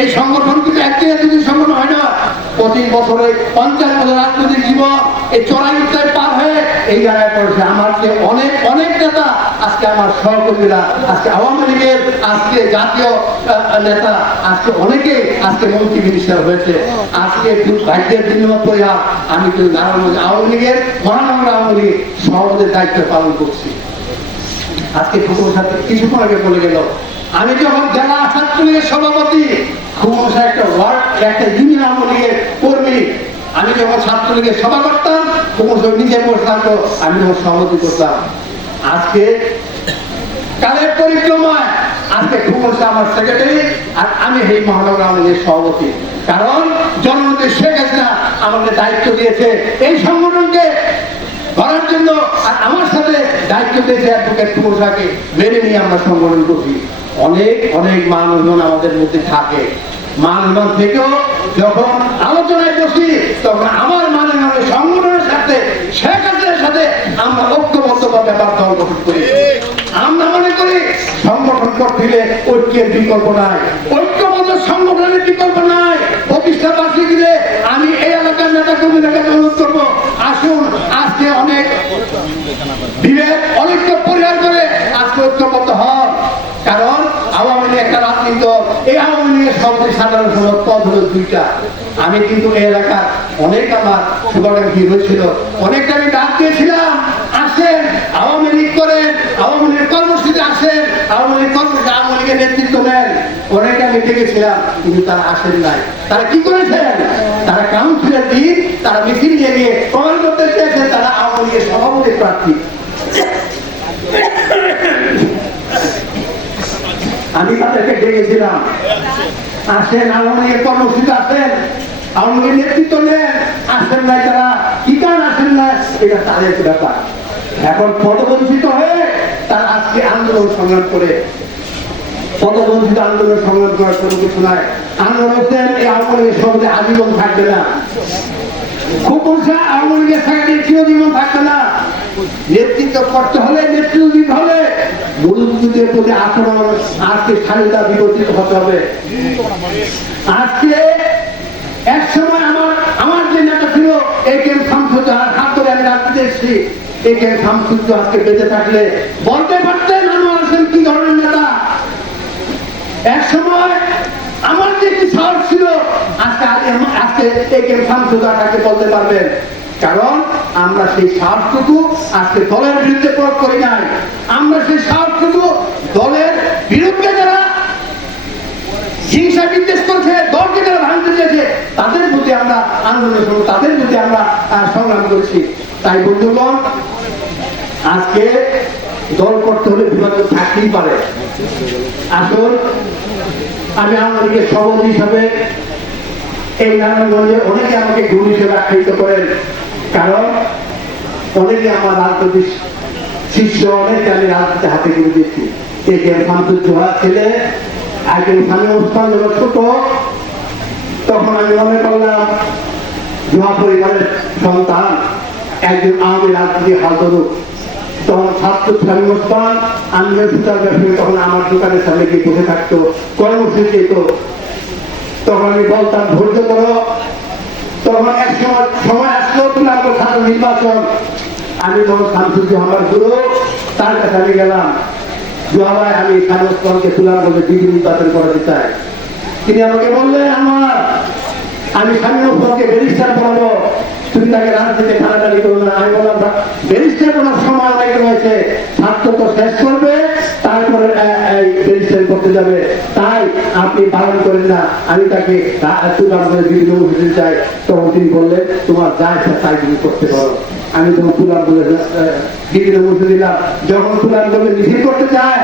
এই সংগঠন কিন্তু একদিনে দুদিন সংগঠন হয় না, 25 বছরে 50 বছর রাজনৈতিক জীবন এই চড়াই উত্তরায় পার হয়ে এই জায়গায় পড়েছে। আমার যে অনেক অনেক নেতা আজকে আমার সহকর্মীরা, আজকে আওয়ামী লীগের, আজকে জাতীয় নেতা, আজকে অনেকে আজকে মন্ত্রী মিনিস্টার হয়েছে। আজকে ভাগ্যের ধন্যবাদ পরিহার আমি কিন্তু নারায়ণগঞ্জ আওয়ামী লীগের, মহানগর আওয়ামী লীগের সভাপতির দায়িত্ব পালন করছি। আজকে খুকুর সাথে কিছুক্ষণ আগে বলে গেল, আমি যখন জেলা ছাত্রলীগের সভাপতি, খুকুর একটা ওয়ার্ড, একটা ইউনিয়ন আওয়ামী লীগের কর্মী, আমি যখন ছাত্রলীগের সভা করতাম, খুকুর নিজে বসে থাকতো, আমি যখন সভাপতি করতাম। আজকে কালের পরিক্রমায় আজকে খুকুর আমার সেক্রেটারি, আর আমি এই মহানগর আওয়ামী লীগের সভাপতি। কারণ জননেত্রী শেখ হাসিনা আমাকে দায়িত্ব দিয়েছে এই সংগঠনকে করার জন্য, আর আমার সাথে দায়িত্ব দিয়েছে অ্যাডভোকেট খুকুরকে, মেনে নিয়ে আমরা সংগঠন করছি। অনেক অনেক মানুষজন আমাদের মধ্যে থাকে, মানুষজন থেকেও যখন আলোচনায় বসি তখন আমার মানে সংগঠনের সাথে শেখ হাসিনার সাথে আমরা ঐক্যবদ্ধ ব্যাপার দল গঠন করি। আমরা মনে করি সংগঠন করতে হলে ঐক্যের বিকল্প নাই, ঐক্যবদ্ধ সংগঠনের বিকল্প নাই। প্রতিষ্ঠা বার্ষিকী দিলে আমি এই এলাকার নেতা কর্মীদেরকে অনুরোধ করবো, আসুন আজকে অনেক বিভেদ অনেককে পরিহার করে আজকে ঐক্যবদ্ধ হন। কারণ আওয়ামী লীগ একটা রাজনীতি দল, এই আওয়ামী লীগের সভাপতি সাধারণ পদ হলো 2টা। আমি কিন্তু এই এলাকার অনেক আমার শুভাকাঙ্ক্ষী হয়েছিল, অনেকটা আমি ডাক দিয়েছিলাম, আসেন আওয়ামী লীগ করেন, আওয়ামী লীগের কর্মসূচিতে আসেন, আওয়ামী লীগ কর্মসূচি আওয়ামী লীগের নেতৃত্ব নেন। অনেকে আমি ডেকেছিলাম, কিন্তু তারা আসেন নাই। তারা কি করেছেন? তারা কাউন্সিলের দিন তারা মিছিল নিয়ে গিয়ে প্রমাণ করতে চেয়েছেন তারা আওয়ামী লীগের সভাপতি প্রার্থী। আমি তাদেরকে ডেকেছিলাম, আসেন আওয়ামী লীগের কর্মসূচিতে আসেন, আওয়ামী লীগের নেতৃত্ব নেন, আসেন নাই। তারা কি কারণ আসেন না, এটা তাদের ব্যাপার। এখন পদবঞ্চিত হয়ে তারা আজকে আন্দোলন সংগ্রাম করে, পদবঞ্চিত আন্দোলন সংগ্রাম করার কোনো কিছু নাই। আন্দোলন এই আওয়ামী লীগের সভাপতি আজীবন থাকবে না, খুকুর আওয়ামী লীগের সেক্রেটারি চিরজীবন থাকবে না। নেতৃত্ব করতে হলে, নেতৃত্ব দিতে হলে মুরব্বীদের প্রতি আচরণ আজকে স্বাধীনতা বিবর্তিত হতে হবে। আজকে এক সময় আমার যে নেতা ছিল একেএম শামসুজ্জামান, হাত ধরে আমি রাজনীতি এসেছি, একেএম শামসুজ্জামান আজকে বেঁচে থাকলে বলতে পারতেন আনোয়ার হোসেন কি ধরনের নেতা। এক সময় আমার যে কি সাহস ছিল, আজকে একেএম শামসুজ্জামানকে বলতে পারবেন। কারণ আমরা সেই সাহসটুকু আজকে দলের বিরুদ্ধে প্রয়োগ করি নাই, আমরা সেই সাহসটুকু দলের বিরুদ্ধে যারা হিংসা বিদ্বেষ করেছে, দলকে যারা ভাঙতে চেয়েছে তাদের প্রতি আমরা আন্দোলন করব, তাদের প্রতি আমরা সংগ্রাম করেছি। তাই বন্ধুগণ, আজকে দল করতে হলে বিভাজন থাকতেই পারে। আসল আমি আওয়ামী লীগের সভাপতি হিসাবে এই নারায়ণগঞ্জে অনেকে আমাকে গুরু হিসেবে আখ্যায়িত করেন, কারণ অনেকে আমার রাজনৈতিক শিষ্য, অনেকে আমি রাজনীতি হাতে করে দিচ্ছি। একেএম শামসুজ্জামান ছেলে, একজন স্বামী উসমান যখন ছোট, তখন আমি মনে করলাম জোহা পরিবারের সন্তান একজন আওয়ামী রাজনীতি হাতরূপ। তখন ছাত্র স্বামী উসমান আমি সুতার ব্যবসায়ী, তখন আমার দোকানের সামনে গিয়ে বসে থাকতো, কর্মসূচি যেত। তখন আমি বলতাম ধৈর্য করো। তখন এক সময় আসলো তুলার ছাত্র নির্বাচন, আমি তখন শামসুজ্জামান আমার গুরু, তার কাছে আমি গেলাম, জোয়াবাই আমি স্বামীকে তুলার মধ্যে দিদি নির্বাচন করাতে চাই। তিনি আমাকে বললেন, আমি স্বামীকে ব্যারিস্টার বানাবো, তুমি তাকে রাজনীতিতে টানাটানি করো না। আমি বললাম ব্যারিস্টার করার সময় অনেক রয়েছে, ছাত্র তো শেষ করবে তারপরে ব্যারিস্টার করতে যাবে, তাই আপনি পালন করেন না। আমি তাকে তুলার মধ্যে বিভিন্ন দিতে চাই। তখন তিনি বললেন, তোমার যা ইচ্ছা তাই তুমি করতে পারো। আমি তখন তুলার মধ্যে বিভিন্ন মুছে দিলাম। যখন তুলার মধ্যে মিছিল করতে চায়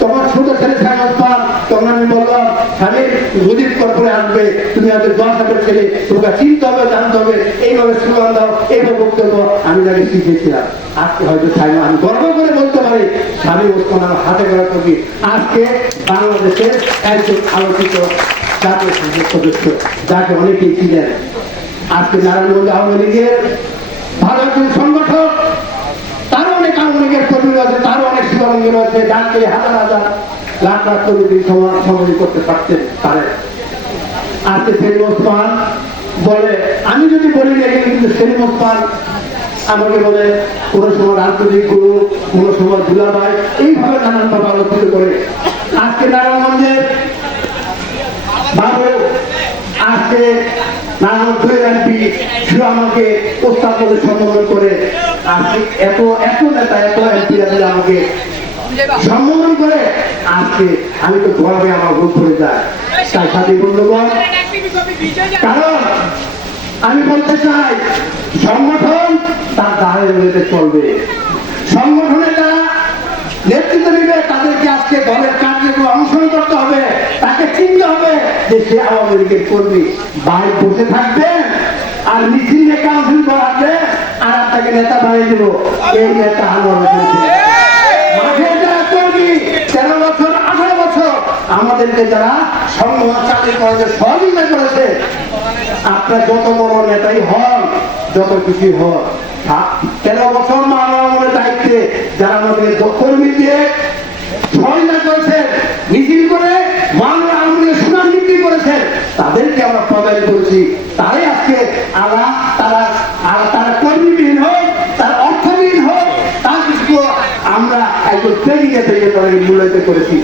তখন ছোট ছেলে সাহস পান, তখন আমি বললাম স্বামীর মুজিব করে আসবে, তুমি আজকে 10 হাজার ছেলে, তোমাকে চিনতে হবে, জানতে হবে, এইভাবে স্লোগান দাও, এইভাবে বক্তব্য আমি তাকে শিখেছিলাম। আজকে হয়তো স্বামী, আমি গর্ব করে বলতে পারি স্বামী উসমান আমার হাতে করা কবি আজকে বাংলাদেশের একজন আলোচিত জাতীয় সংসদ সদস্য, যাকে অনেকেই ছিলেন। আজকে নারায়ণগঞ্জ আওয়ামী লীগের ভালো একজন সংগঠক, তারও অনেক আওয়ামী লীগের কর্মী রয়েছে, তারও অনেক শিবাঙ্গী রয়েছে, যাকে হাজার হাজার লাখ লাখ কর্মী সমাধি করতে পারেন। আজকে সেলিম ওসমান বলে, আমি যদি বলি এখানে কিন্তু সেলিম ওসমান আমাকে বলে কোনো সময় রাজনৈতিক গুরু, কোনো সময় দুলাভাই, এইভাবে নানান ভাবে আলোচিত করে। আজকে নারায়ণগঞ্জের বাবু, আজকে নারায়ণগঞ্জের এমপি শুধু আমাকে প্রস্তাব করে সম্বোধন করে। আজকে এত এত নেতা, এত এমপি আমাকে সম্বোধন করে, আজকে আমি তো গর্বে আমার ভোট করে যায়। তাই সাথী বন্ধুগণ, কারণ আমি বলতে চাই সংগঠন তার দাঁড়ে রয়েতে চলবে। সংগঠনে যারা নেতৃত্ব দিবে তাদেরকে আজকে দলের কার্যক্রম অনুসরণ করতে হবে, তাকে চিনতে হবে যে সে আওয়ামী লীগের কর্মী। বাইরে বসে থাকবেন আর মিছিল কাউন্সিল করাতে আর আপনাকে নেতা বানিয়ে দিব, এই নেতা আমার কর্মী 13 বছর 18 বছর আমাদেরকে যারা সংগ্রাম চাকরি করেছে, সহযোগিতা করেছে। আপনার যত বড় নেতাই হন, যত কিছুই হন, 13 বছর মানবের দায়িত্বে যারা আমাদের কর্মী দিয়ে সহযোগিতা করেছেন, মিছিল করে মানব আন্দোলনের সুনাম বিক্রি করেছেন, তাদেরকে আমরা প্রদান করেছি। তারাই আজকে তারা কর্মীবিহীন হোক, তারা অর্থবিহীন হোক, তার কিছু আমরা একজন ট্রেনিংয়ে থেকে তাদেরকে মূল্যায়িত করেছি।